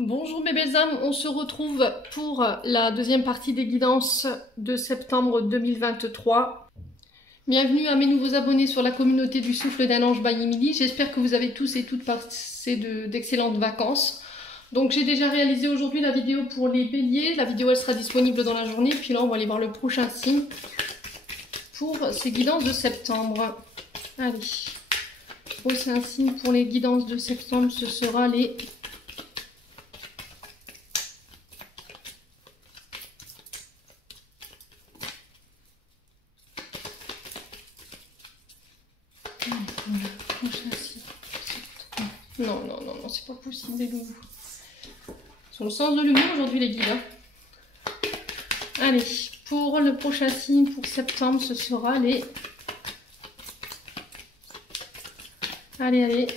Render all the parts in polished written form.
Bonjour mes belles âmes, on se retrouve pour la deuxième partie des guidances de septembre 2023. Bienvenue à mes nouveaux abonnés sur la communauté du souffle d'un ange by Emily. J'espère que vous avez tous et toutes passé d'excellentes vacances. Donc j'ai déjà réalisé aujourd'hui la vidéo pour les béliers. La vidéo elle sera disponible dans la journée. Puis là on va aller voir le prochain signe pour ces guidances de septembre. Allez, prochain signe pour les guidances de septembre, ce sera les... Non, c'est pas possible, les loups. Sur le sens de l'humour aujourd'hui, les guides. Allez, pour le prochain signe, pour septembre, ce sera les... Allez.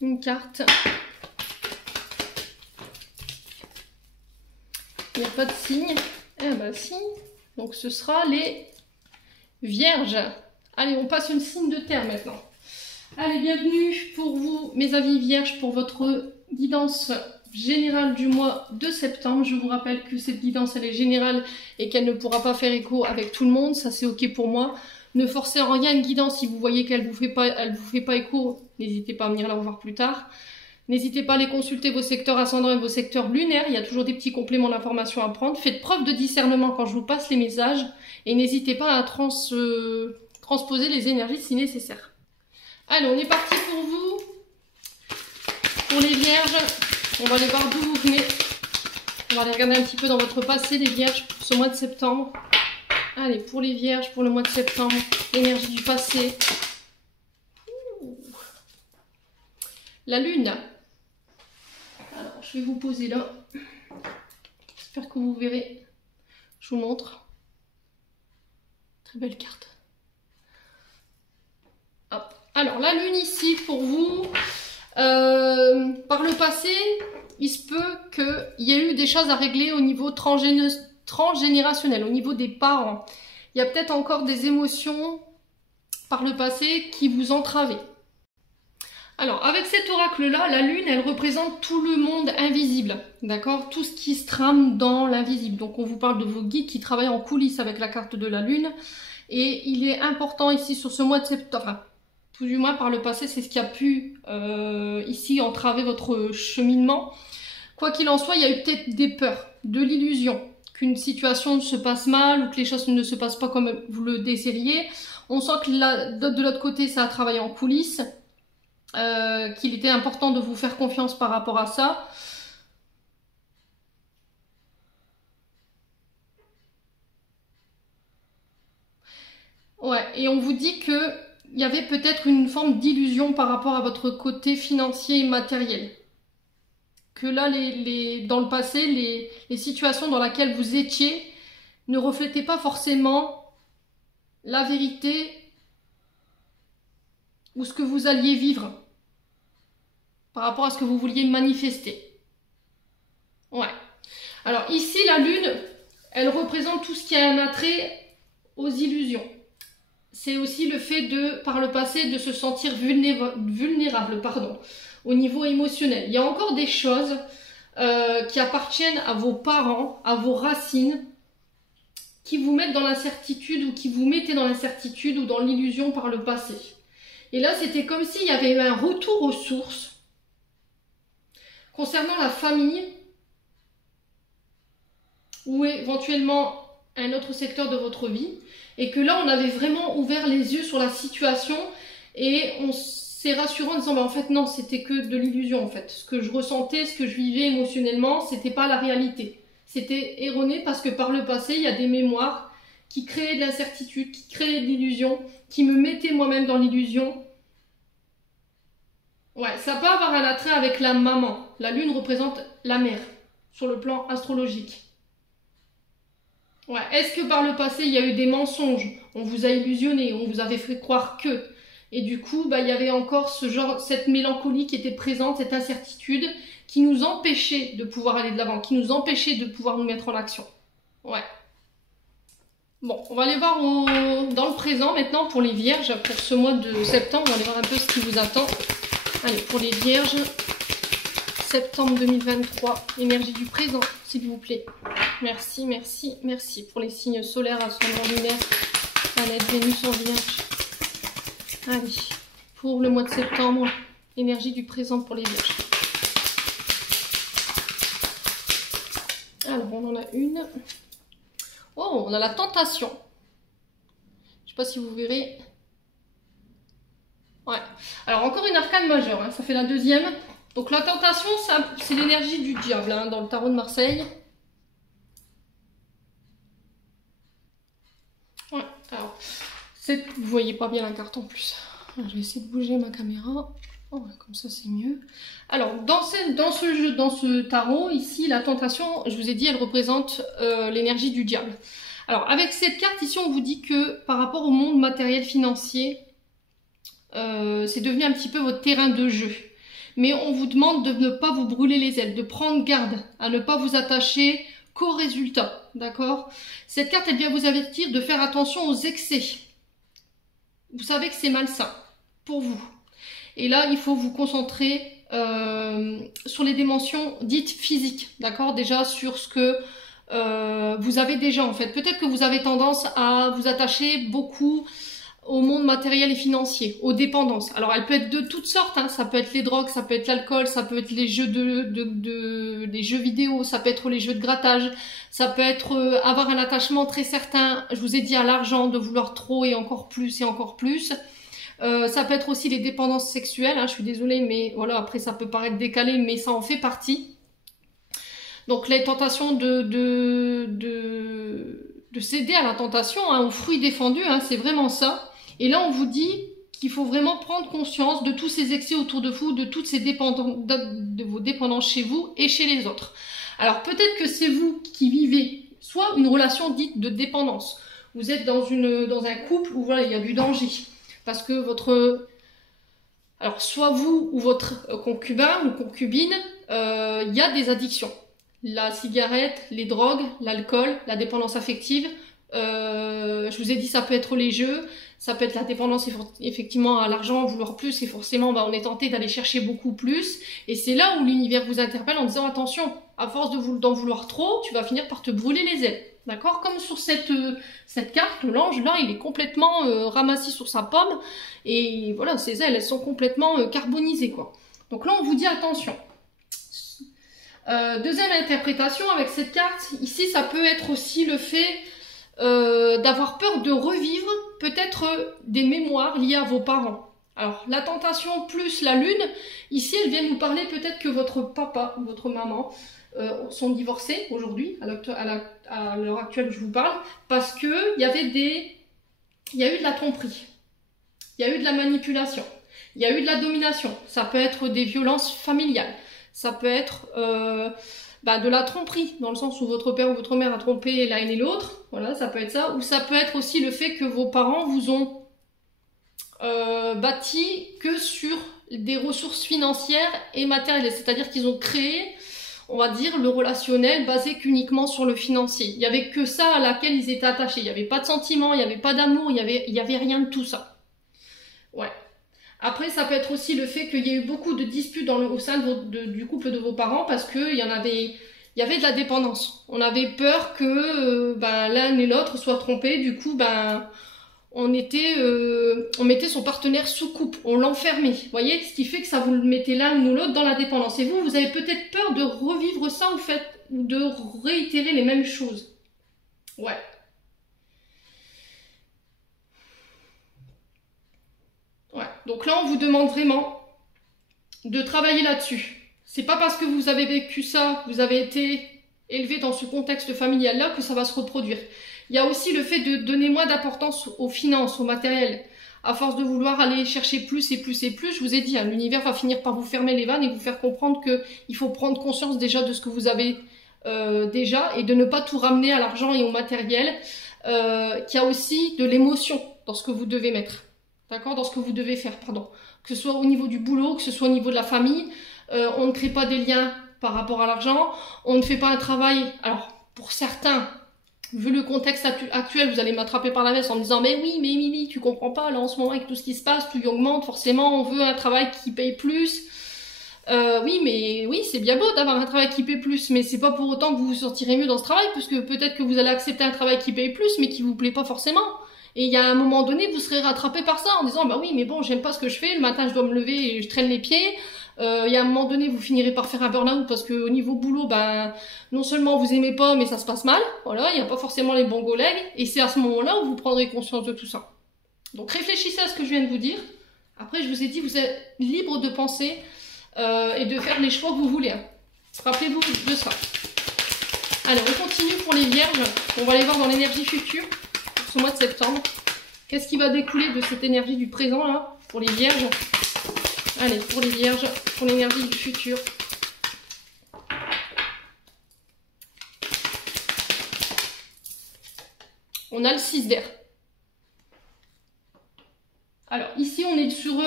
Une carte. Il n'y a pas de signe. Eh ben si. Donc ce sera les Vierges. Allez, on passe une signe de terre maintenant. Allez, bienvenue pour vous, mes amis vierges, pour votre guidance générale du mois de septembre. Je vous rappelle que cette guidance, elle est générale et qu'elle ne pourra pas faire écho avec tout le monde. Ça, c'est OK pour moi. Ne forcez en rien une guidance si vous voyez qu'elle vous fait pas écho. N'hésitez pas à venir la revoir plus tard. N'hésitez pas à aller consulter vos secteurs ascendants et vos secteurs lunaires. Il y a toujours des petits compléments d'information à prendre. Faites preuve de discernement quand je vous passe les messages. Et n'hésitez pas à transposer les énergies si nécessaire. Allez, on est parti pour vous. Pour les vierges, on va aller voir d'où vous venez. On va aller regarder un petit peu dans votre passé, les vierges, pour ce mois de septembre. Allez, pour les vierges, pour le mois de septembre, l'énergie du passé. La lune. Alors, je vais vous poser là. J'espère que vous verrez. Je vous montre. Très belle carte. Hop. Alors, la lune ici, pour vous, par le passé, il se peut qu'il y ait eu des choses à régler au niveau transgénérationnel, au niveau des parents. Il y a peut-être encore des émotions par le passé qui vous entravaient. Alors, avec cet oracle-là, la lune, elle représente tout le monde invisible, d'accord? Tout ce qui se trame dans l'invisible. Donc, on vous parle de vos guides qui travaillent en coulisses avec la carte de la lune. Et il est important ici, sur ce mois de septembre, enfin, tout du moins par le passé, c'est ce qui a pu ici entraver votre cheminement. Quoi qu'il en soit, il y a eu peut-être des peurs, de l'illusion, qu'une situation se passe mal ou que les choses ne se passent pas comme vous le désiriez. On sent que de l'autre côté, ça a travaillé en coulisses, qu'il était important de vous faire confiance par rapport à ça. Ouais, et on vous dit que il y avait peut-être une forme d'illusion par rapport à votre côté financier et matériel. Que là, dans le passé, les situations dans lesquelles vous étiez ne reflétaient pas forcément la vérité ou ce que vous alliez vivre par rapport à ce que vous vouliez manifester. Ouais. Alors ici, la lune, elle représente tout ce qui a un attrait aux illusions. C'est aussi le fait par le passé, de se sentir vulnérable, au niveau émotionnel. Il y a encore des choses qui appartiennent à vos parents, à vos racines, qui vous mettent dans l'incertitude ou qui vous mettaient dans l'incertitude ou dans l'illusion par le passé. Et là, c'était comme s'il y avait eu un retour aux sources concernant la famille ou éventuellement un autre secteur de votre vie. Et que là, on avait vraiment ouvert les yeux sur la situation et on s'est rassuré en disant, bah, en fait, non, c'était que de l'illusion, en fait. Ce que je ressentais, ce que je vivais émotionnellement, c'était pas la réalité. C'était erroné parce que par le passé, il y a des mémoires qui créaient de l'incertitude, qui créaient de l'illusion, qui me mettaient moi-même dans l'illusion. Ouais, ça peut avoir un attrait avec la maman. La lune représente la mère, sur le plan astrologique. Ouais. Est-ce que par le passé, il y a eu des mensonges? On vous a illusionné, on vous avait fait croire que... Et du coup, bah, il y avait encore cette mélancolie qui était présente, cette incertitude, qui nous empêchait de pouvoir aller de l'avant, qui nous empêchait de pouvoir nous mettre en action. Ouais. Bon, on va aller voir dans le présent maintenant pour les vierges, pour ce mois de septembre. On va aller voir un peu ce qui vous attend. Allez, pour les vierges, septembre 2023. Énergie du présent, s'il vous plaît. Merci, merci, merci. Pour les signes solaires, ascendant lunaire, planète Vénus en Vierge. Allez, pour le mois de septembre, énergie du présent pour les Vierges. Alors, on en a une. Oh, on a la tentation. Je sais pas si vous verrez. Ouais. Alors, encore une arcane majeure, hein. Ça fait la deuxième. Donc, la tentation, c'est l'énergie du diable, hein, dans le tarot de Marseille. Ouais, alors, vous voyez pas bien la carte en plus. Je vais essayer de bouger ma caméra. Oh, comme ça, c'est mieux. Alors, dans ce tarot, ici, la tentation, je vous ai dit, elle représente l'énergie du diable. Alors, avec cette carte, ici, on vous dit que par rapport au monde matériel financier, c'est devenu un petit peu votre terrain de jeu. Mais on vous demande de ne pas vous brûler les ailes, de prendre garde, à ne pas vous attacher qu'aux résultats, d'accord? Cette carte, elle vient vous avertir de faire attention aux excès. Vous savez que c'est malsain pour vous. Et là, il faut vous concentrer sur les dimensions dites physiques, d'accord? Déjà sur ce que vous avez déjà en fait. Peut-être que vous avez tendance à vous attacher beaucoup au monde matériel et financier, aux dépendances. Alors, elle peut être de toutes sortes, hein. Ça peut être les drogues, ça peut être l'alcool, ça peut être les jeux les jeux vidéo, ça peut être les jeux de grattage, ça peut être avoir un attachement très certain, je vous ai dit, à l'argent, de vouloir trop et encore plus et encore plus. Ça peut être aussi les dépendances sexuelles, hein. Je suis désolée, mais voilà, après ça peut paraître décalé, mais ça en fait partie. Donc, les tentations de céder à la tentation, hein, aux fruits défendus, hein, c'est vraiment ça. Et là, on vous dit qu'il faut vraiment prendre conscience de tous ces excès autour de vous, de toutes ces de vos dépendances chez vous et chez les autres. Alors, peut-être que c'est vous qui vivez soit une relation dite de dépendance. Vous êtes dans un couple où voilà, il y a du danger. Parce que alors, soit vous ou votre concubin ou concubine, il y a des addictions. La cigarette, les drogues, l'alcool, la dépendance affective. Je vous ai dit, ça peut être les jeux, ça peut être la dépendance effectivement à l'argent, vouloir plus, et forcément on est tenté d'aller chercher beaucoup plus. Et c'est là où l'univers vous interpelle en disant attention, à force d'en vouloir trop, tu vas finir par te brûler les ailes. D'accord? Comme sur cette carte, l'ange là, il est complètement ramassé sur sa pomme, et voilà, ses ailes, elles sont complètement carbonisées, quoi. Donc là, on vous dit attention. Deuxième interprétation avec cette carte, ici, ça peut être aussi le fait d'avoir peur de revivre peut-être des mémoires liées à vos parents. Alors, la tentation plus la lune, ici, elle vient nous parler peut-être que votre papa ou votre maman sont divorcés aujourd'hui, à l'heure actuelle où je vous parle, parce que il y a eu de la tromperie, il y a eu de la manipulation, il y a eu de la domination, ça peut être des violences familiales, ça peut être de la tromperie, dans le sens où votre père ou votre mère a trompé l'un et l'autre, voilà, ça peut être ça, ou ça peut être aussi le fait que vos parents vous ont bâti que sur des ressources financières et matérielles, c'est-à-dire qu'ils ont créé, on va dire, le relationnel basé qu'uniquement sur le financier. Il n'y avait que ça à laquelle ils étaient attachés, il n'y avait pas de sentiments, il n'y avait pas d'amour, il y avait rien de tout ça. Ouais. Après, ça peut être aussi le fait qu'il y ait eu beaucoup de disputes au sein du couple de vos parents parce qu'il y avait de la dépendance. On avait peur que l'un et l'autre soient trompés. Du coup, on mettait son partenaire sous coupe, on l'enfermait. Vous voyez, ce qui fait que ça vous mettait l'un ou l'autre dans la dépendance. Et vous avez peut-être peur de revivre ça ou de réitérer les mêmes choses. Ouais. Ouais. Donc là, on vous demande vraiment de travailler là-dessus. C'est pas parce que vous avez vécu ça, vous avez été élevé dans ce contexte familial-là que ça va se reproduire. Il y a aussi le fait de donner moins d'importance aux finances, au matériel. À force de vouloir aller chercher plus et plus et plus, je vous ai dit, hein, l'univers va finir par vous fermer les vannes et vous faire comprendre qu'il faut prendre conscience déjà de ce que vous avez déjà et de ne pas tout ramener à l'argent et au matériel. Qu'il y a aussi de l'émotion dans ce que vous devez mettre. D'accord? Dans ce que vous devez faire, pardon. Que ce soit au niveau du boulot, que ce soit au niveau de la famille. On ne crée pas des liens par rapport à l'argent. On ne fait pas un travail... Alors, pour certains, vu le contexte actuel, vous allez m'attraper par la veste en me disant « Mais oui, Mimi, tu comprends pas, là en ce moment avec tout ce qui se passe, tu augmentes, forcément, on veut un travail qui paye plus. » Oui, mais oui, c'est bien beau d'avoir un travail qui paie plus, mais c'est pas pour autant que vous vous sortirez mieux dans ce travail, parce que peut-être que vous allez accepter un travail qui paye plus, mais qui vous plaît pas forcément. Et il y a un moment donné, vous serez rattrapé par ça, en disant, bah oui, mais bon, j'aime pas ce que je fais, le matin je dois me lever et je traîne les pieds. Il y a un moment donné, vous finirez par faire un burn-out, parce que au niveau boulot, ben, non seulement vous aimez pas, mais ça se passe mal. Voilà, il n'y a pas forcément les bons collègues, et c'est à ce moment-là où vous prendrez conscience de tout ça. Donc réfléchissez à ce que je viens de vous dire. Après, je vous ai dit, vous êtes libre de penser et de faire les choix que vous voulez. Hein. Rappelez-vous de ça. Allez, on continue pour les vierges. On va aller voir dans l'énergie future, pour ce mois de septembre. Qu'est-ce qui va découler de cette énergie du présent, là, pour les vierges? Allez, pour les vierges, pour l'énergie du futur. On a le 6 d'air. Alors, ici, on est sur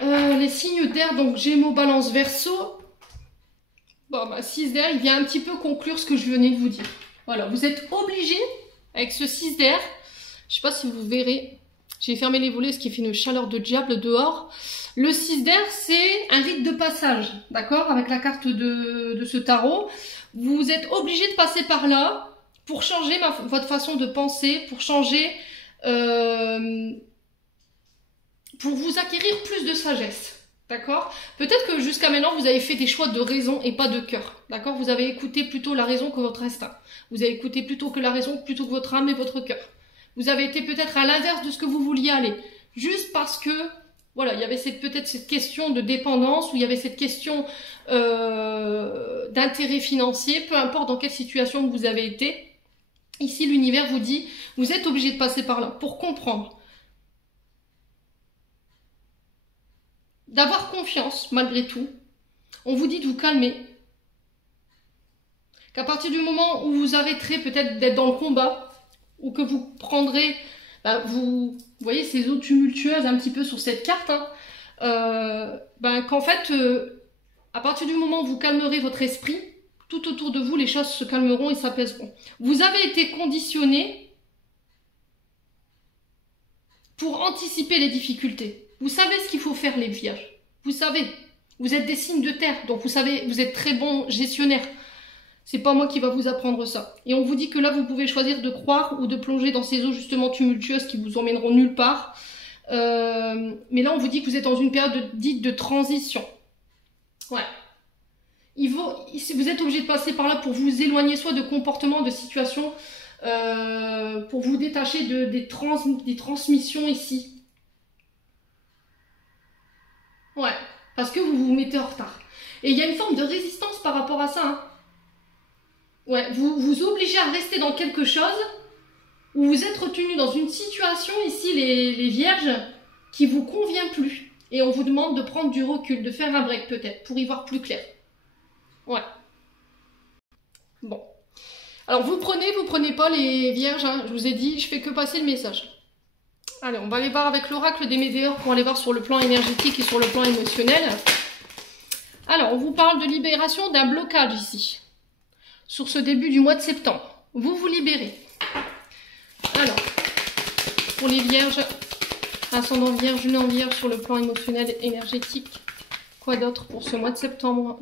les signes d'air, donc Gémeaux, Balance, Verseau. Bon, bah, 6 d'air, il vient un petit peu conclure ce que je venais de vous dire. Voilà, vous êtes obligé, avec ce 6 d'air, je sais pas si vous verrez, j'ai fermé les volets, ce qui fait une chaleur de diable dehors. Le 6 d'air, c'est un rite de passage, d'accord? Avec la carte de ce tarot. Vous êtes obligé de passer par là pour changer votre façon de penser, pour changer... pour vous acquérir plus de sagesse, d'accord? Peut-être que jusqu'à maintenant, vous avez fait des choix de raison et pas de cœur, d'accord? Vous avez écouté plutôt la raison que votre instinct. Vous avez écouté plutôt que la raison, plutôt que votre âme et votre cœur. Vous avez été peut-être à l'inverse de ce que vous vouliez aller, juste parce que, voilà, il y avait peut-être cette question de dépendance, ou il y avait cette question d'intérêt financier, peu importe dans quelle situation vous avez été. Ici, l'univers vous dit, vous êtes obligé de passer par là pour comprendre. D'avoir confiance, malgré tout. On vous dit de vous calmer. Qu'à partir du moment où vous arrêterez peut-être d'être dans le combat, ou que vous prendrez, ben vous voyez ces eaux tumultueuses un petit peu sur cette carte, hein, ben qu'en fait, à partir du moment où vous calmerez votre esprit, tout autour de vous, les choses se calmeront et s'apaiseront. Vous avez été conditionné pour anticiper les difficultés. Vous savez ce qu'il faut faire, les vierges. Vous savez. Vous êtes des signes de terre, donc vous savez, vous êtes très bons gestionnaires. C'est pas moi qui va vous apprendre ça. Et on vous dit que là, vous pouvez choisir de croire ou de plonger dans ces eaux justement tumultueuses qui vous emmèneront nulle part. Mais là, on vous dit que vous êtes dans une période dite de transition. Ouais. Vous êtes obligé de passer par là pour vous éloigner soit de comportements, de situations, pour vous détacher des transmissions ici. Ouais, parce que vous vous mettez en retard. Et il y a une forme de résistance par rapport à ça. Hein. Ouais, vous vous obligez à rester dans quelque chose où vous êtes retenu dans une situation, ici les vierges, qui vous convient plus. Et on vous demande de prendre du recul, de faire un break peut-être, pour y voir plus clair. Ouais. Bon. Alors vous prenez pas les vierges, hein. Je vous ai dit, je fais que passer le message. Allez, on va aller voir avec l'oracle des météores pour aller voir sur le plan énergétique et sur le plan émotionnel. Alors, on vous parle de libération d'un blocage ici, sur ce début du mois de septembre. Vous vous libérez. Alors, pour les vierges, ascendant vierge, lune en vierge, sur le plan émotionnel et énergétique, quoi d'autre pour ce mois de septembre ?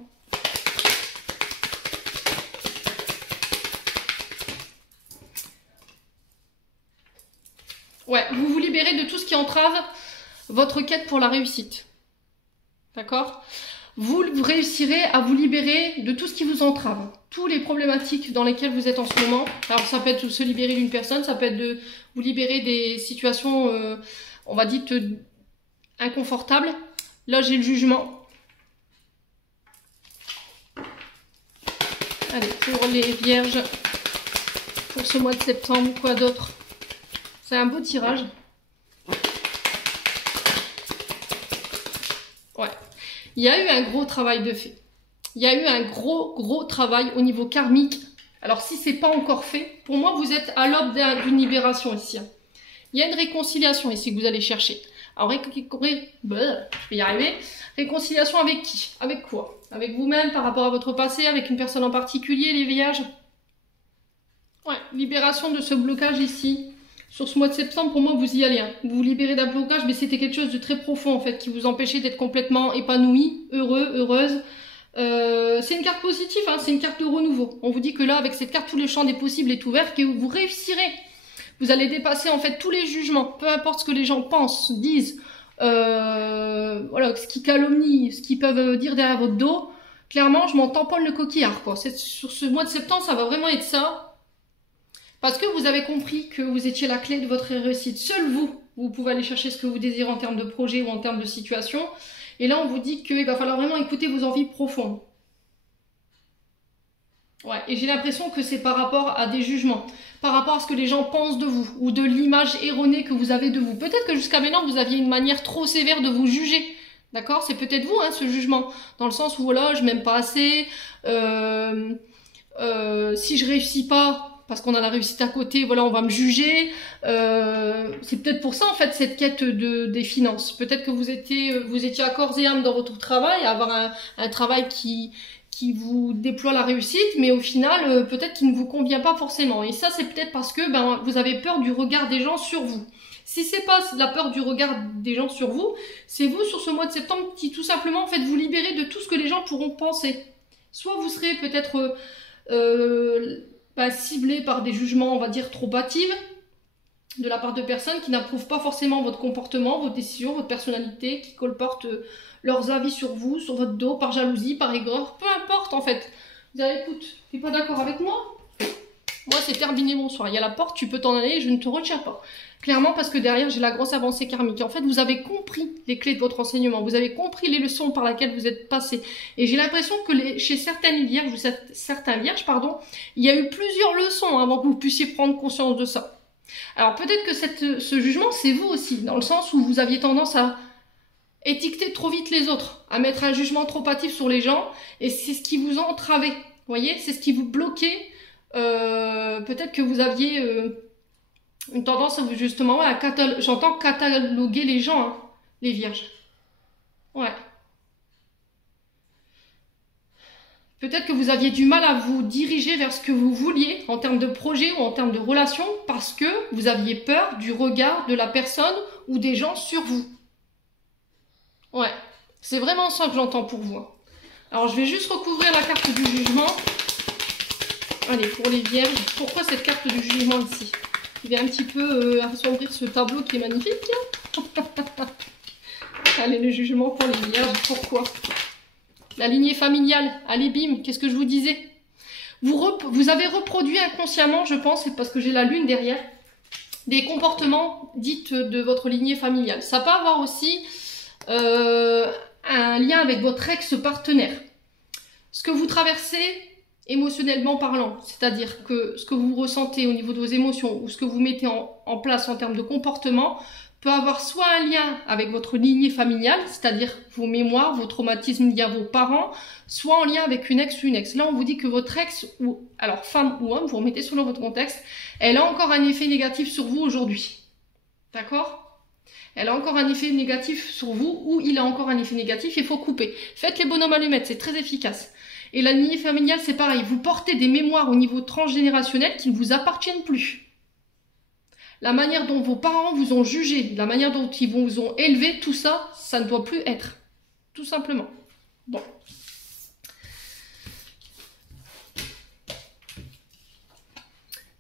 Ouais, vous vous libérez de tout ce qui entrave votre quête pour la réussite. D'accord ? Vous réussirez à vous libérer de tout ce qui vous entrave. Toutes les problématiques dans lesquelles vous êtes en ce moment. Alors ça peut être de se libérer d'une personne, ça peut être de vous libérer des situations, on va dire, inconfortables. Là, j'ai le jugement. Allez, pour les vierges, pour ce mois de septembre, quoi d'autre ? C'est un beau tirage. Ouais. Il y a eu un gros travail de fait. Il y a eu un gros travail au niveau karmique. Alors si c'est pas encore fait, pour moi vous êtes à l'aube d'une libération ici. Il y a une réconciliation ici que vous allez chercher. Alors je vais y arriver. Réconciliation avec qui? Avec quoi? Avec vous-même par rapport à votre passé, avec une personne en particulier, les vierges? Ouais, libération de ce blocage ici. Sur ce mois de septembre, pour moi, vous y allez. Hein. Vous vous libérez d'un blocage, mais c'était quelque chose de très profond, en fait, qui vous empêchait d'être complètement épanoui, heureux, heureuse. C'est une carte positive, hein, c'est une carte de renouveau. On vous dit que là, avec cette carte, tout le champ des possibles est ouvert, que vous réussirez. Vous allez dépasser, en fait, tous les jugements. Peu importe ce que les gens pensent, disent, voilà, ce qu'ils calomnient, ce qu'ils peuvent dire derrière votre dos. Clairement, je m'en tamponne le coquillard, quoi. Sur ce mois de septembre, ça va vraiment être ça. Parce que vous avez compris que vous étiez la clé de votre réussite. Seul vous pouvez aller chercher ce que vous désirez en termes de projet ou en termes de situation. Et là, on vous dit qu'il va falloir vraiment écouter vos envies profondes. Ouais, et j'ai l'impression que c'est par rapport à des jugements, par rapport à ce que les gens pensent de vous, ou de l'image erronée que vous avez de vous. Peut-être que jusqu'à maintenant, vous aviez une manière trop sévère de vous juger. D'accord? C'est peut-être vous, hein, ce jugement. Dans le sens où, voilà, je m'aime pas assez, si je réussis pas, parce qu'on a la réussite à côté, voilà, on va me juger. C'est peut-être pour ça, en fait, cette quête des finances. Peut-être que vous étiez à corps et âme dans votre travail, à avoir un travail qui vous déploie la réussite, mais au final, peut-être qu'il ne vous convient pas forcément. Et ça, c'est peut-être parce que vous avez peur du regard des gens sur vous. Si c'est pas la peur du regard des gens sur vous, c'est vous, sur ce mois de septembre, qui tout simplement, en fait, vous libérez de tout ce que les gens pourront penser. Soit vous serez peut-être ciblé par des jugements, on va dire, trop hâtifs, de la part de personnes qui n'approuvent pas forcément votre comportement, vos décisions, votre personnalité, qui colportent leurs avis sur vous, sur votre dos, par jalousie, par aigreur, peu importe en fait. Vous allez, écoute, t'es pas d'accord avec moi? Moi, c'est terminé, bonsoir. Il y a la porte, tu peux t'en aller, je ne te retiens pas. Clairement, parce que derrière, j'ai la grosse avancée karmique. En fait, vous avez compris les clés de votre enseignement. Vous avez compris les leçons par lesquelles vous êtes passé. Et j'ai l'impression que chez certaines vierges, ou certains vierges, pardon, il y a eu plusieurs leçons avant que vous puissiez prendre conscience de ça. Alors, peut-être que ce jugement, c'est vous aussi, dans le sens où vous aviez tendance à étiqueter trop vite les autres, à mettre un jugement trop hâtif sur les gens, et c'est ce qui vous entravait. Vous voyez, c'est ce qui vous bloquait. Peut-être que vous aviez une tendance justement à cataloguer les gens, hein, les vierges. Ouais. Peut-être que vous aviez du mal à vous diriger vers ce que vous vouliez en termes de projet ou en termes de relation parce que vous aviez peur du regard de la personne ou des gens sur vous. Ouais, c'est vraiment ça que j'entends pour vous. Alors je vais juste recouvrir la carte du jugement. Allez, pour les vierges, pourquoi cette carte du jugement ici? Je vais un petit peu assombrir ce tableau qui est magnifique. Allez, le jugement pour les vierges, pourquoi? La lignée familiale, allez bim, qu'est-ce que je vous disais? Vous avez reproduit inconsciemment, je pense, c'est parce que j'ai la lune derrière, des comportements dits de votre lignée familiale. Ça peut avoir aussi un lien avec votre ex-partenaire. Ce que vous traversez émotionnellement parlant, c'est-à-dire que ce que vous ressentez au niveau de vos émotions ou ce que vous mettez en place en termes de comportement peut avoir soit un lien avec votre lignée familiale, c'est-à-dire vos mémoires, vos traumatismes liés à vos parents, soit en lien avec une ex ou une ex. Là, on vous dit que votre ex, ou alors femme ou homme, vous remettez selon votre contexte, elle a encore un effet négatif sur vous aujourd'hui. D'accord? Elle a encore un effet négatif sur vous, ou il a encore un effet négatif, il faut couper. Faites les bonhommes allumettes, c'est très efficace. Et la lignée familiale, c'est pareil, vous portez des mémoires au niveau transgénérationnel qui ne vous appartiennent plus. La manière dont vos parents vous ont jugé, la manière dont ils vous ont élevé, tout ça, ça ne doit plus être. Tout simplement. Bon.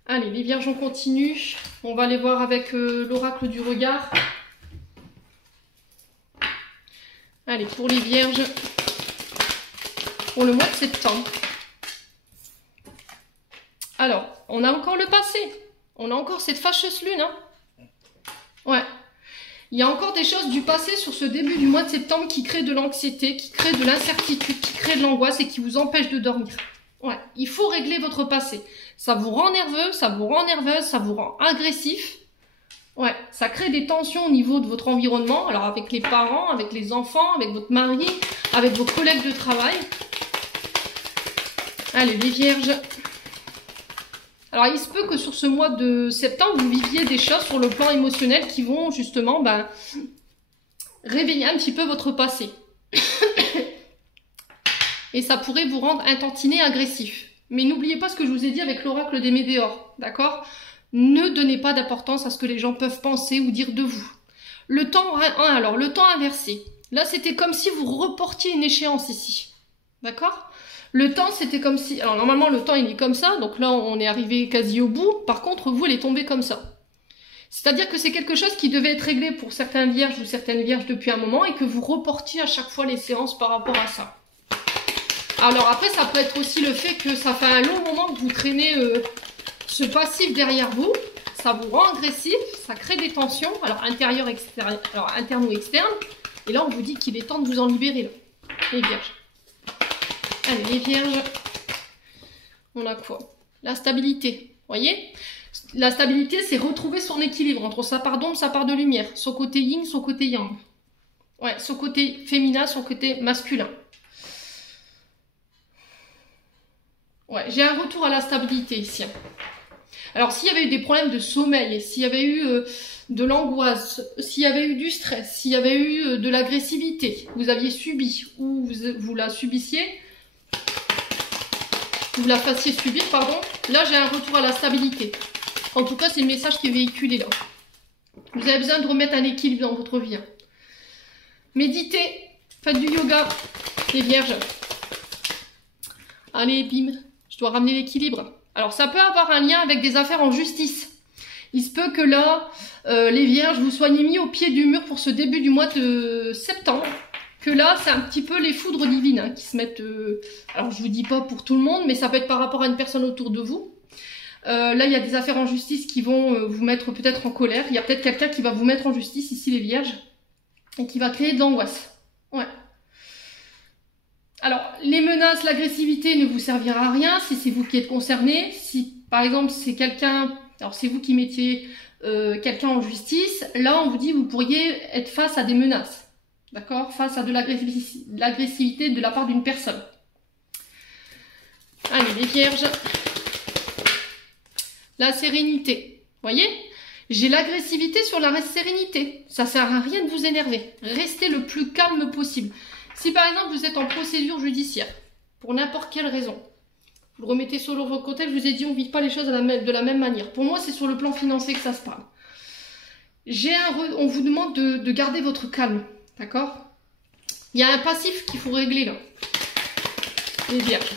Allez, les vierges, on continue. On va aller voir avec l'oracle du regard. Allez, pour les vierges, pour le mois de septembre. Alors, on a encore le passé. On a encore cette fâcheuse lune, hein. Ouais. Il y a encore des choses du passé sur ce début du mois de septembre qui créent de l'anxiété, qui créent de l'incertitude, qui créent de l'angoisse et qui vous empêchent de dormir. Ouais. Il faut régler votre passé. Ça vous rend nerveux, ça vous rend nerveuse, ça vous rend agressif. Ouais. Ça crée des tensions au niveau de votre environnement. Alors avec les parents, avec les enfants, avec votre mari, avec vos collègues de travail. Allez, les vierges. Alors, il se peut que sur ce mois de septembre, vous viviez des choses sur le plan émotionnel qui vont justement réveiller un petit peu votre passé. Et ça pourrait vous rendre intantiné, agressif. Mais n'oubliez pas ce que je vous ai dit avec l'oracle des météores, d'accord? Ne donnez pas d'importance à ce que les gens peuvent penser ou dire de vous. Le temps inversé. Là, c'était comme si vous reportiez une échéance ici. D'accord? Le temps, c'était comme si... Alors, normalement, le temps, il est comme ça. Donc là, on est arrivé quasi au bout. Par contre, vous, elle est tombée comme ça. C'est-à-dire que c'est quelque chose qui devait être réglé pour certains vierges ou certaines vierges depuis un moment et que vous reportiez à chaque fois les séances par rapport à ça. Alors après, ça peut être aussi le fait que ça fait un long moment que vous traînez ce passif derrière vous. Ça vous rend agressif, ça crée des tensions, alors intérieures, extérieures, alors internes ou externes. Et là, on vous dit qu'il est temps de vous en libérer, là, les vierges. Allez, les vierges, on a quoi? La stabilité, voyez? La stabilité, c'est retrouver son équilibre entre sa part d'ombre, sa part de lumière, son côté yin, son côté yang. Ouais, son côté féminin, son côté masculin. Ouais, j'ai un retour à la stabilité ici. Alors, s'il y avait eu des problèmes de sommeil, s'il y avait eu de l'angoisse, s'il y avait eu du stress, s'il y avait eu de l'agressivité, vous aviez subi, ou vous la subissiez, vous la fassiez subir, pardon, là, j'ai un retour à la stabilité. En tout cas, c'est le message qui est véhiculé là. Vous avez besoin de remettre un équilibre dans votre vie. Méditez, faites du yoga, les vierges. Allez, bim, je dois ramener l'équilibre. Alors, ça peut avoir un lien avec des affaires en justice. Il se peut que là, les vierges, vous soyez mis au pied du mur pour ce début du mois de septembre. Que là, c'est un petit peu les foudres divines hein, qui se mettent... alors, je vous dis pas pour tout le monde, mais ça peut être par rapport à une personne autour de vous. Là, il y a des affaires en justice qui vont vous mettre peut-être en colère. Il y a peut-être quelqu'un qui va vous mettre en justice, ici les vierges, et qui va créer de l'angoisse. Ouais. Alors, les menaces, l'agressivité ne vous servira à rien si c'est vous qui êtes concerné. Si, par exemple, c'est quelqu'un... Alors, c'est vous qui mettiez quelqu'un en justice. Là, on vous dit vous pourriez être face à des menaces. D'accord? Face à de l'agressivité de la part d'une personne. Allez, les vierges. La sérénité. Voyez? J'ai l'agressivité sur la sérénité. Ça sert à rien de vous énerver. Restez le plus calme possible. Si par exemple vous êtes en procédure judiciaire, pour n'importe quelle raison, vous le remettez sur votre côté, je vous ai dit on ne vit pas les choses de la même manière. Pour moi c'est sur le plan financier que ça se parle. On vous demande de garder votre calme, d'accord? Il y a un passif qu'il faut régler là, les vierges.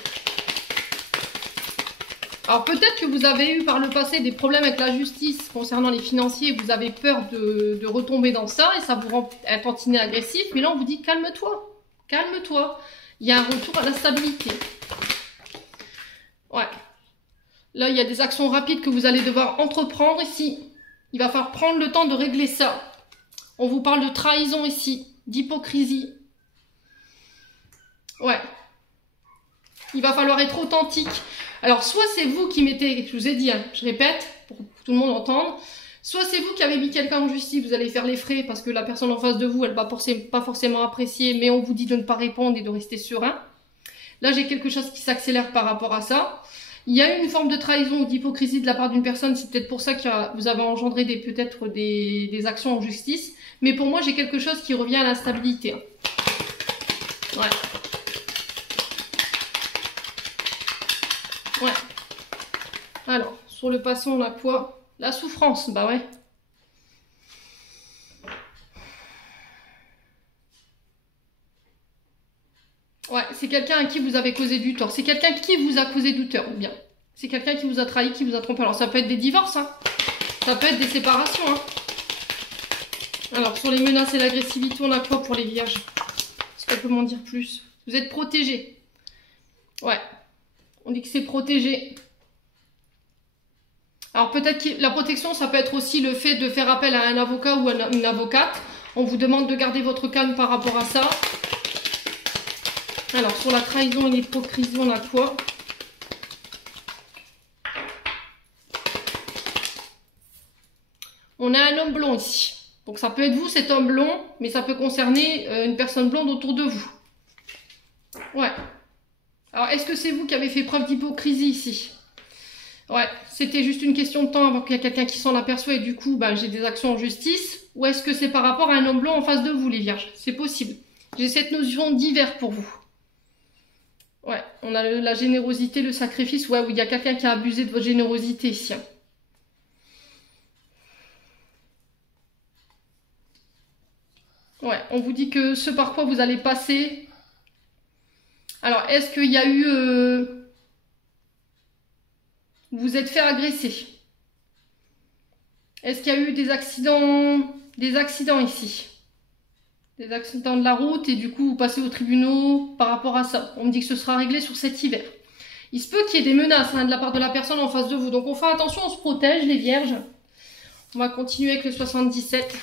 Alors peut-être que vous avez eu par le passé des problèmes avec la justice concernant les financiers, vous avez peur de retomber dans ça et ça vous rend un tantinet agressif, mais là on vous dit calme-toi. Calme-toi, il y a un retour à la stabilité. Ouais. Là, il y a des actions rapides que vous allez devoir entreprendre ici. Il va falloir prendre le temps de régler ça. On vous parle de trahison ici, d'hypocrisie. Ouais. Il va falloir être authentique. Alors, soit c'est vous qui mettez, je vous ai dit, hein, je répète, pour que tout le monde entende, soit c'est vous qui avez mis quelqu'un en justice, vous allez faire les frais parce que la personne en face de vous, elle va pas forcément apprécier, mais on vous dit de ne pas répondre et de rester serein. Là, j'ai quelque chose qui s'accélère par rapport à ça. Il y a eu une forme de trahison ou d'hypocrisie de la part d'une personne, c'est peut-être pour ça que vous avez engendré peut-être des actions en justice. Mais pour moi, j'ai quelque chose qui revient à la stabilité. Ouais. Ouais. Alors, sur le passant, on a quoi? La souffrance, bah ouais. Ouais, c'est quelqu'un à qui vous avez causé du tort. C'est quelqu'un qui vous a causé du tort, ou bien. C'est quelqu'un qui vous a trahi, qui vous a trompé. Alors, ça peut être des divorces, hein. Ça peut être des séparations, hein. Alors, sur les menaces et l'agressivité, on a quoi pour les vierges? Est-ce qu'on peut m'en dire plus? Vous êtes protégés. Ouais. On dit que c'est protégé. Alors peut-être que la protection, ça peut être aussi le fait de faire appel à un avocat ou à une avocate. On vous demande de garder votre calme par rapport à ça. Alors sur la trahison et l'hypocrisie, on a quoi? On a un homme blond ici. Donc ça peut être vous, cet homme blond, mais ça peut concerner une personne blonde autour de vous. Ouais. Alors est-ce que c'est vous qui avez fait preuve d'hypocrisie ici? Ouais, c'était juste une question de temps avant qu'il y ait quelqu'un qui s'en aperçoit et du coup, ben, j'ai des actions en justice. Ou est-ce que c'est par rapport à un homme blanc en face de vous, les vierges? C'est possible. J'ai cette notion d'hiver pour vous. Ouais, on a la générosité, le sacrifice. Ouais, où il y a quelqu'un qui a abusé de votre générosité ici. on vous dit que ce par quoi vous allez passer. Alors, est-ce qu'il y a eu... vous vous êtes fait agresser? Est-ce qu'il y a eu des accidents ici? Des accidents de la route et du coup vous passez aux tribunaux par rapport à ça. On me dit que ce sera réglé sur cet hiver. Il se peut qu'il y ait des menaces de la part de la personne en face de vous. Donc on fait attention, on se protège les vierges. On va continuer avec le 77.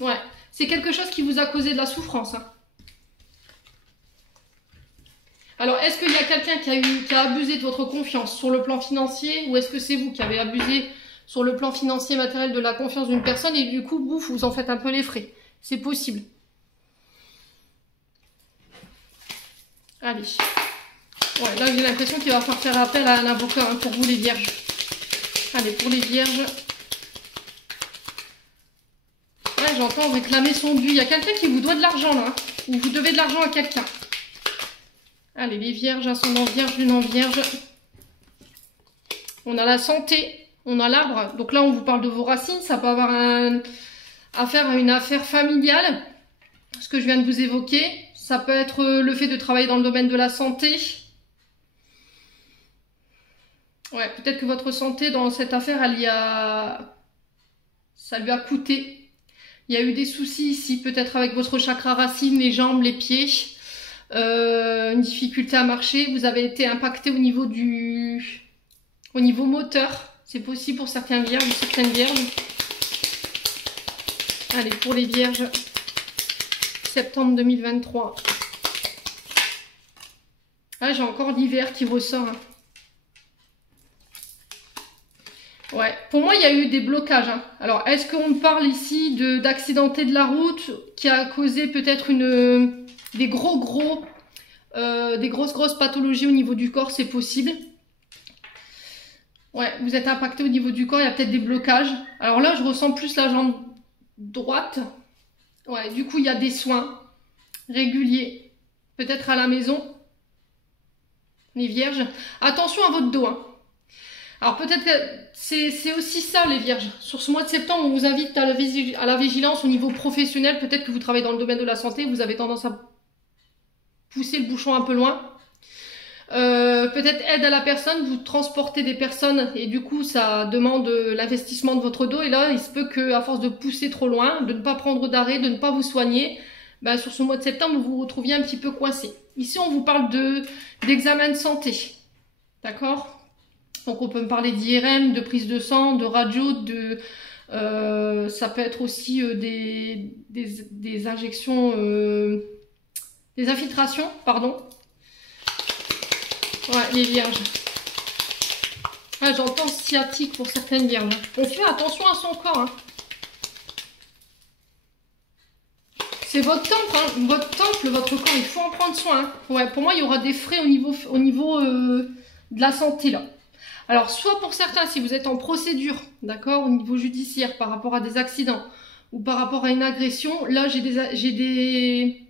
Ouais, c'est quelque chose qui vous a causé de la souffrance. Hein. Alors, est-ce qu'il y a quelqu'un qui a abusé de votre confiance sur le plan financier ou est-ce que c'est vous qui avez abusé sur le plan financier matériel de la confiance d'une personne et du coup, bouf, vous en faites un peu les frais? C'est possible. Allez. Ouais, là, j'ai l'impression qu'il va falloir faire appel à un avocat hein, pour vous les vierges. Allez, pour les vierges. Ouais, j'entends réclamer son dû. Il y a quelqu'un qui vous doit de l'argent là. Hein, ou vous devez de l'argent à quelqu'un. Allez, les vierges, ascendant vierge, lune en vierge. On a la santé, on a l'arbre. Donc là, on vous parle de vos racines. Ça peut avoir affaire à une affaire familiale. Ce que je viens de vous évoquer. Ça peut être le fait de travailler dans le domaine de la santé. Ouais, peut-être que votre santé dans cette affaire, ça lui a coûté. Il y a eu des soucis ici, peut-être avec votre chakra racine, les jambes, les pieds. Une difficulté à marcher, vous avez été impacté au niveau moteur, c'est possible pour certaines vierges. Allez, pour les vierges, septembre 2023. Ah, j'ai encore l'hiver qui ressort. Hein. Ouais, pour moi, il y a eu des blocages. Hein. Alors, est-ce qu'on parle ici d'accidenté de la route qui a causé peut-être des grosses pathologies au niveau du corps, c'est possible. Ouais, vous êtes impacté au niveau du corps, il y a peut-être des blocages. Alors là, je ressens plus la jambe droite. Ouais, du coup, il y a des soins réguliers. Peut-être à la maison. Les vierges. Attention à votre dos. Hein. Alors peut-être que c'est aussi ça les vierges. Sur ce mois de septembre, on vous invite à la vigilance au niveau professionnel. Peut-être que vous travaillez dans le domaine de la santé, vous avez tendance à pousser le bouchon un peu loin. Peut-être aide à la personne, vous transportez des personnes et du coup ça demande l'investissement de votre dos. Et là, il se peut qu'à force de pousser trop loin, de ne pas prendre d'arrêt, de ne pas vous soigner, ben, sur ce mois de septembre, vous vous retrouviez un petit peu coincé. Ici, on vous parle d'examen de santé. D'accord ? Donc on peut me parler d'IRM, de prise de sang, de radio, ça peut être aussi des injections, des infiltrations, pardon. Ouais, les vierges. Ah, j'entends sciatique pour certaines vierges. On fait attention à son corps. Hein. C'est votre temple, hein. Votre temple, votre corps, il faut en prendre soin. Hein. Ouais, pour moi, il y aura des frais au niveau de la santé là. Alors, soit pour certains, si vous êtes en procédure, d'accord, au niveau judiciaire, par rapport à des accidents ou par rapport à une agression, là, j'ai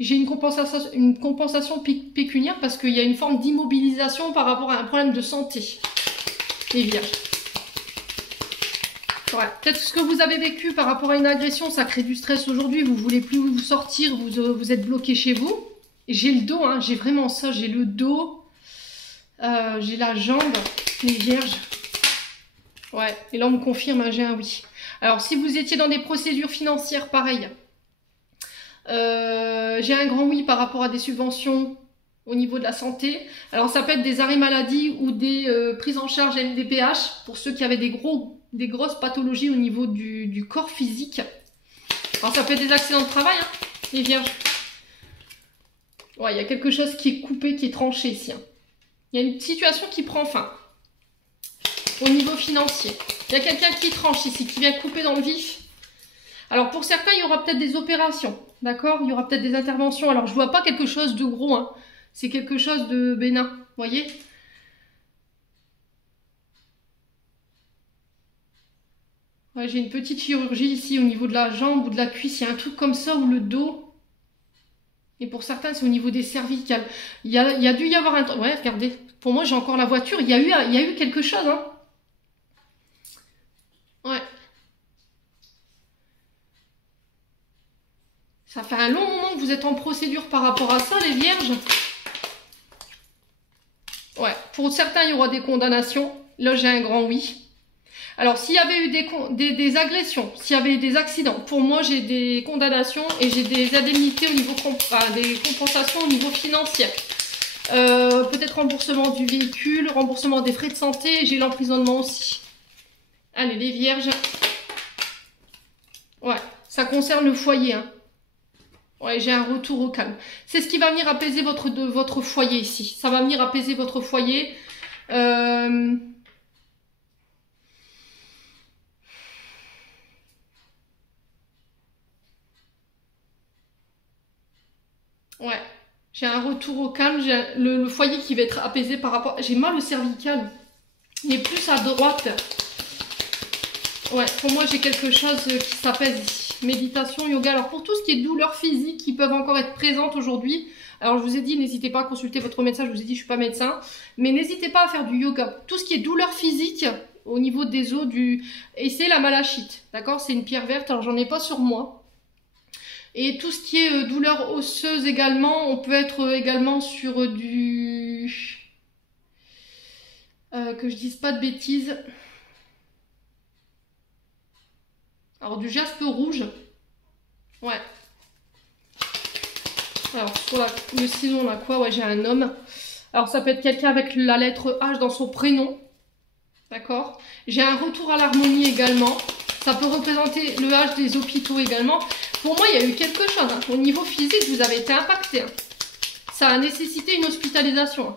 une compensation pécuniaire parce qu'il y a une forme d'immobilisation par rapport à un problème de santé. Les vierges. Ouais, peut-être ce que vous avez vécu par rapport à une agression, ça crée du stress aujourd'hui, vous voulez plus vous sortir, vous êtes bloqué chez vous. J'ai le dos, hein, j'ai vraiment ça, j'ai le dos, j'ai la jambe. Les vierges. Ouais, et là on me confirme, hein, j'ai un oui. Alors si vous étiez dans des procédures financières pareilles, j'ai un grand oui par rapport à des subventions au niveau de la santé. Alors ça peut être des arrêts maladie ou des prises en charge MDPH pour ceux qui avaient des grosses pathologies au niveau du corps physique. Alors ça peut être des accidents de travail, hein, les vierges. Ouais, il y a quelque chose qui est coupé, qui est tranché ici. Hein. Il y a une situation qui prend fin. Au niveau financier. Il y a quelqu'un qui tranche ici, qui vient couper dans le vif. Alors pour certains, il y aura peut-être des opérations, d'accord? Il y aura peut-être des interventions. Alors je vois pas quelque chose de gros, hein. C'est quelque chose de bénin, vous voyez? Ouais, j'ai une petite chirurgie ici au niveau de la jambe ou de la cuisse. Il y a un truc comme ça ou le dos. Et pour certains, c'est au niveau des cervicales. Il y a dû y avoir un... Ouais, regardez. Pour moi, j'ai encore la voiture. Il y a eu quelque chose, hein. Ouais. Ça fait un long moment que vous êtes en procédure par rapport à ça, les vierges. Ouais, pour certains, il y aura des condamnations. Là, j'ai un grand oui. Alors, s'il y avait eu des agressions, s'il y avait eu des accidents, pour moi, j'ai des condamnations et j'ai des indemnités au niveau, des compensations au niveau financier. Peut-être remboursement du véhicule, remboursement des frais de santé, j'ai l'emprisonnement aussi. Allez, les vierges. Ouais, ça concerne le foyer, hein. Ouais, j'ai un retour au calme. C'est ce qui va venir apaiser votre foyer ici. Ça va venir apaiser votre foyer. Ouais, j'ai un retour au calme. J'ai le foyer qui va être apaisé par rapport... J'ai mal au cervical. Il est plus à droite. Ouais, pour moi, j'ai quelque chose qui s'apaise ici. Méditation, yoga. Alors, pour tout ce qui est douleurs physiques qui peuvent encore être présentes aujourd'hui, alors je vous ai dit, n'hésitez pas à consulter votre médecin. Je vous ai dit, je suis pas médecin. Mais n'hésitez pas à faire du yoga. Tout ce qui est douleurs physiques au niveau des os, et c'est la malachite. D'accord? C'est une pierre verte. Alors, j'en ai pas sur moi. Et tout ce qui est douleur osseuse également, on peut être également sur du... que je dise pas de bêtises. Alors du jaspe rouge. Ouais. Alors sur le sinon on a quoi? Ouais, j'ai un homme. Alors ça peut être quelqu'un avec la lettre H dans son prénom. D'accord. J'ai un retour à l'harmonie également. Ça peut représenter le H des hôpitaux également. Pour moi, il y a eu quelque chose. Hein. Au niveau physique, vous avez été impacté. Hein. Ça a nécessité une hospitalisation. Hein.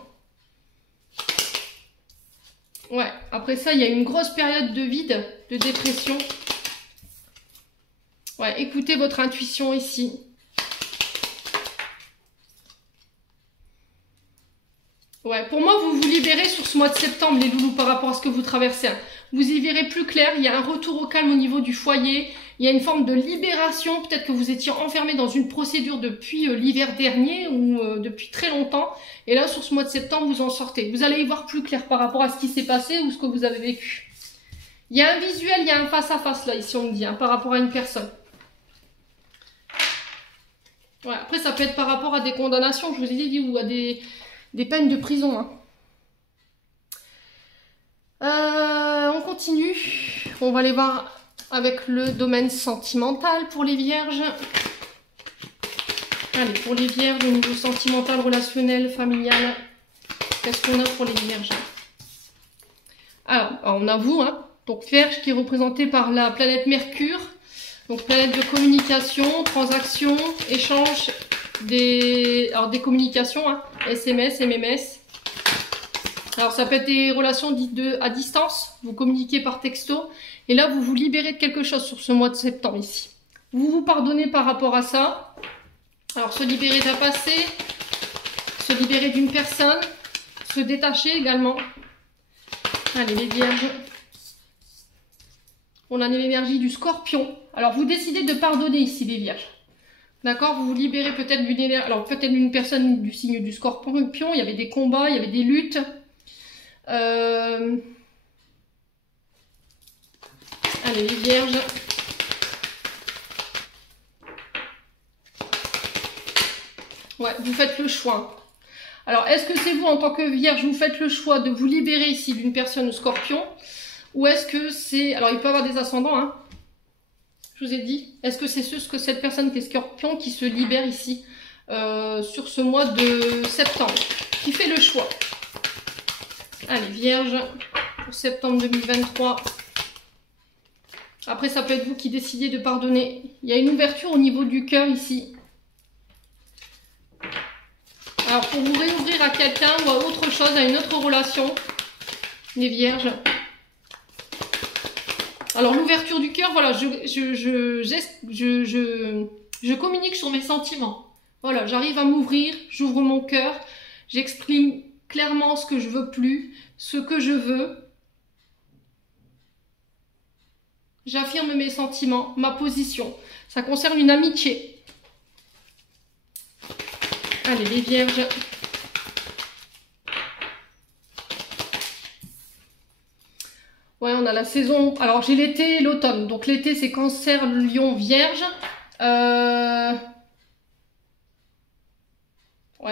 Ouais. Après ça, il y a une grosse période de vide, de dépression. Ouais, écoutez votre intuition ici. Ouais, pour moi, vous vous libérez sur ce mois de septembre, les loulous, par rapport à ce que vous traversez. Vous y verrez plus clair, il y a un retour au calme au niveau du foyer, il y a une forme de libération, peut-être que vous étiez enfermé dans une procédure depuis l'hiver dernier ou depuis très longtemps. Et là, sur ce mois de septembre, vous en sortez. Vous allez y voir plus clair par rapport à ce qui s'est passé ou ce que vous avez vécu. Il y a un visuel, il y a un face-à-face là, ici on me dit, hein, par rapport à une personne. Ouais, après, ça peut être par rapport à des condamnations, je vous ai dit, ou à des peines de prison. Hein. On continue. On va aller voir avec le domaine sentimental pour les vierges. Allez, pour les vierges, au niveau sentimental, relationnel, familial, qu'est-ce qu'on a pour les vierges? Alors, on a vous, hein. Donc vierge qui est représentée par la planète Mercure. Donc planète de communication, transaction, échange, des communications, hein, SMS, MMS. Alors ça peut être des relations à distance, vous communiquez par texto, et là vous vous libérez de quelque chose sur ce mois de septembre ici. Vous vous pardonnez par rapport à ça. Alors se libérer d'un passé, se libérer d'une personne, se détacher également. Allez les vierges. On a l'énergie du scorpion. Alors vous décidez de pardonner ici les vierges. D'accord, vous vous libérez peut-être d'une personne du signe du scorpion. Il y avait des combats, il y avait des luttes. Allez les vierges. Ouais, vous faites le choix. Alors est-ce que c'est vous en tant que vierge, vous faites le choix de vous libérer ici d'une personne scorpion? Ou est-ce que c'est... Alors il peut y avoir des ascendants, hein. Je vous ai dit. Est-ce que c'est cette personne qui est scorpion qui se libère ici sur ce mois de septembre? Qui fait le choix? Allez, vierge, pour septembre 2023. Après, ça peut être vous qui décidez de pardonner. Il y a une ouverture au niveau du cœur ici. Alors, pour vous réouvrir à quelqu'un ou à autre chose, à une autre relation, les vierges. Alors, l'ouverture du cœur, voilà, je communique sur mes sentiments. Voilà, j'arrive à m'ouvrir, j'ouvre mon cœur, j'exprime clairement ce que je veux plus, ce que je veux. J'affirme mes sentiments, ma position. Ça concerne une amitié. Allez, les vierges. Ouais, on a la saison. Alors, j'ai l'été et l'automne. Donc, l'été, c'est Cancer, Lion, Vierge.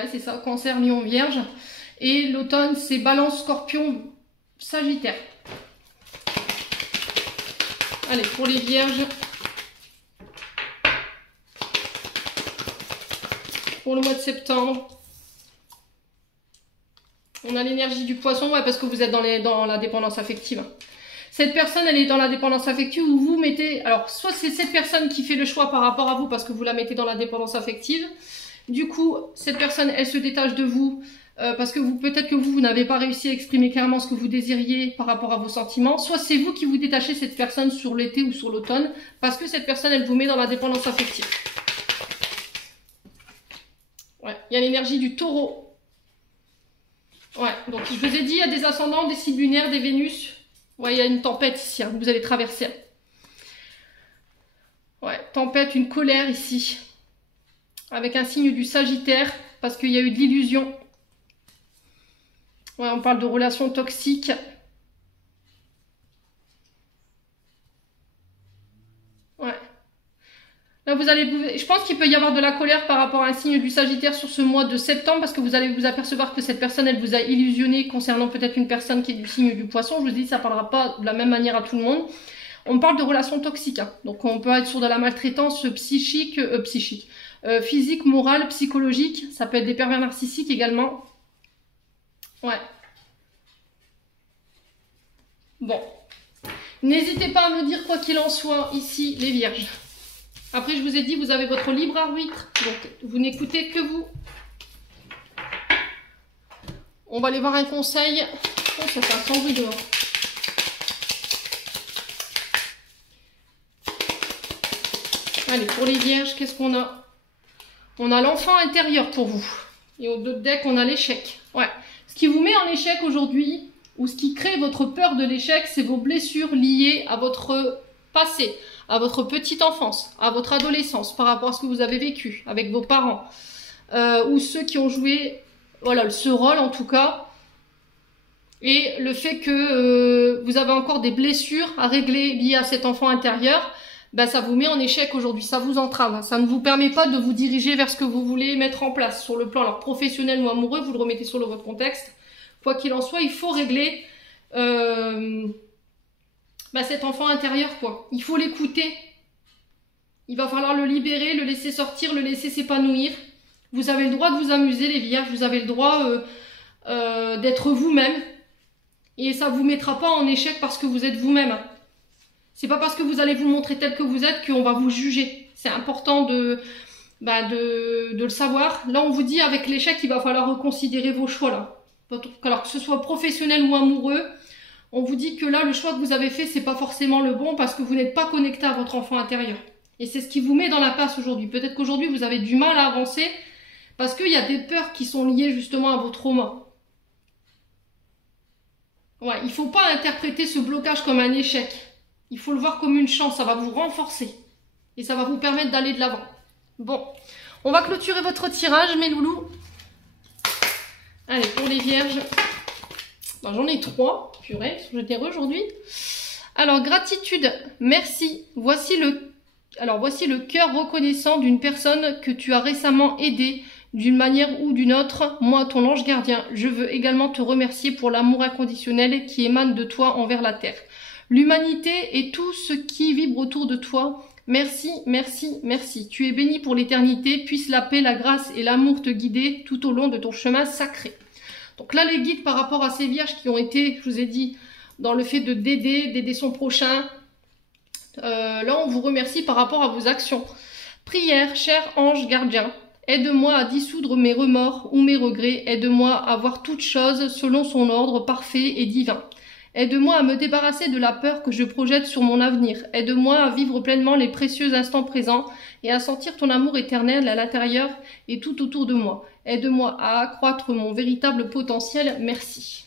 Ouais, c'est ça, Cancer, Lion, Vierge. Et l'automne, c'est Balance, Scorpion, Sagittaire. Allez, pour les Vierges. Pour le mois de septembre. On a l'énergie du Poisson, ouais, parce que vous êtes dans la dépendance affective. Cette personne, elle est dans la dépendance affective où vous mettez... Alors, soit c'est cette personne qui fait le choix par rapport à vous parce que vous la mettez dans la dépendance affective. Du coup, cette personne, elle se détache de vous parce que peut-être que vous n'avez pas réussi à exprimer clairement ce que vous désiriez par rapport à vos sentiments. Soit c'est vous qui vous détachez de cette personne sur l'été ou sur l'automne parce que cette personne, elle vous met dans la dépendance affective. Ouais, il y a l'énergie du Taureau. Ouais, donc je vous ai dit, il y a des ascendants, des signes lunaires, des Vénus. Ouais, il y a une tempête ici, hein, que vous allez traverser. Ouais, tempête, une colère ici. Avec un signe du Sagittaire, parce qu'il y a eu de l'illusion. Ouais, on parle de relations toxiques. Ouais. Là, je pense qu'il peut y avoir de la colère par rapport à un signe du Sagittaire sur ce mois de septembre, parce que vous allez vous apercevoir que cette personne, elle vous a illusionné concernant peut-être une personne qui est du signe du Poisson. Je vous dis, ça ne parlera pas de la même manière à tout le monde. On parle de relations toxiques, hein. Donc on peut être sur de la maltraitance psychique, physique, morale, psychologique. Ça peut être des pervers narcissiques également. Ouais. Bon. N'hésitez pas à me dire quoi qu'il en soit ici, les Vierges. Après, je vous ai dit, vous avez votre libre arbitre, donc vous n'écoutez que vous. On va aller voir un conseil. Oh, ça fait un sans bruit dehors. Allez, pour les Vierges, qu'est-ce qu'on a? On a l'enfant intérieur pour vous. Et au dos de deck, on a l'échec. Ouais. Ce qui vous met en échec aujourd'hui, ou ce qui crée votre peur de l'échec, c'est vos blessures liées à votre passé, à votre petite enfance, à votre adolescence, par rapport à ce que vous avez vécu avec vos parents, ou ceux qui ont joué, voilà, ce rôle en tout cas, et le fait que vous avez encore des blessures à régler liées à cet enfant intérieur, ben ça vous met en échec aujourd'hui, ça vous entrave, ça ne vous permet pas de vous diriger vers ce que vous voulez mettre en place sur le plan alors professionnel ou amoureux, vous le remettez sur votre contexte. Quoi qu'il en soit, il faut régler cet enfant intérieur, quoi. Il faut l'écouter. Il va falloir le libérer, le laisser sortir, le laisser s'épanouir. Vous avez le droit de vous amuser, les Vierges. Vous avez le droit d'être vous-même. Et ça ne vous mettra pas en échec parce que vous êtes vous-même. C'est pas parce que vous allez vous montrer tel que vous êtes qu'on va vous juger. C'est important de le savoir. Là, on vous dit, avec l'échec, il va falloir reconsidérer vos choix, là. Alors que ce soit professionnel ou amoureux, on vous dit que là, le choix que vous avez fait, c'est pas forcément le bon parce que vous n'êtes pas connecté à votre enfant intérieur. Et c'est ce qui vous met dans la passe aujourd'hui. Peut-être qu'aujourd'hui, vous avez du mal à avancer parce qu'il y a des peurs qui sont liées justement à vos traumas. Ouais, il ne faut pas interpréter ce blocage comme un échec. Il faut le voir comme une chance, ça va vous renforcer. Et ça va vous permettre d'aller de l'avant. Bon, on va clôturer votre tirage, mes loulous. Allez, pour les Vierges, j'en ai 3, purée, ils sont généreux aujourd'hui. Alors, gratitude, merci. Voici le cœur reconnaissant d'une personne que tu as récemment aidée d'une manière ou d'une autre. Moi, ton ange gardien, je veux également te remercier pour l'amour inconditionnel qui émane de toi envers la terre. L'humanité et tout ce qui vibre autour de toi. Merci, merci, merci. Tu es béni pour l'éternité. Puisse la paix, la grâce et l'amour te guider tout au long de ton chemin sacré. Donc là, les guides par rapport à ces vierges qui ont été, je vous ai dit, dans le fait d'aider son prochain. Là, on vous remercie par rapport à vos actions. Prière, cher ange gardien. Aide-moi à dissoudre mes remords ou mes regrets. Aide-moi à voir toutes choses selon son ordre parfait et divin. Aide-moi à me débarrasser de la peur que je projette sur mon avenir. Aide-moi à vivre pleinement les précieux instants présents et à sentir ton amour éternel à l'intérieur et tout autour de moi. Aide-moi à accroître mon véritable potentiel. Merci.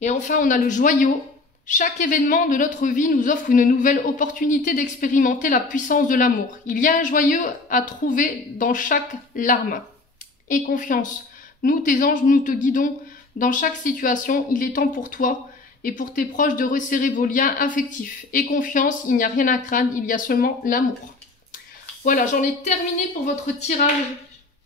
Et enfin, on a le joyau. Chaque événement de notre vie nous offre une nouvelle opportunité d'expérimenter la puissance de l'amour. Il y a un joyau à trouver dans chaque larme. Aie confiance. Nous, tes anges, nous te guidons dans chaque situation. Il est temps pour toi et pour tes proches de resserrer vos liens affectifs. Aie confiance, il n'y a rien à craindre, il y a seulement l'amour. Voilà, j'en ai terminé pour votre tirage,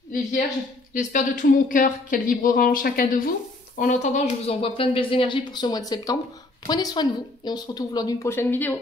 les vierges. J'espère de tout mon cœur qu'elle vibrera en chacun de vous. En attendant, je vous envoie plein de belles énergies pour ce mois de septembre. Prenez soin de vous et on se retrouve lors d'une prochaine vidéo.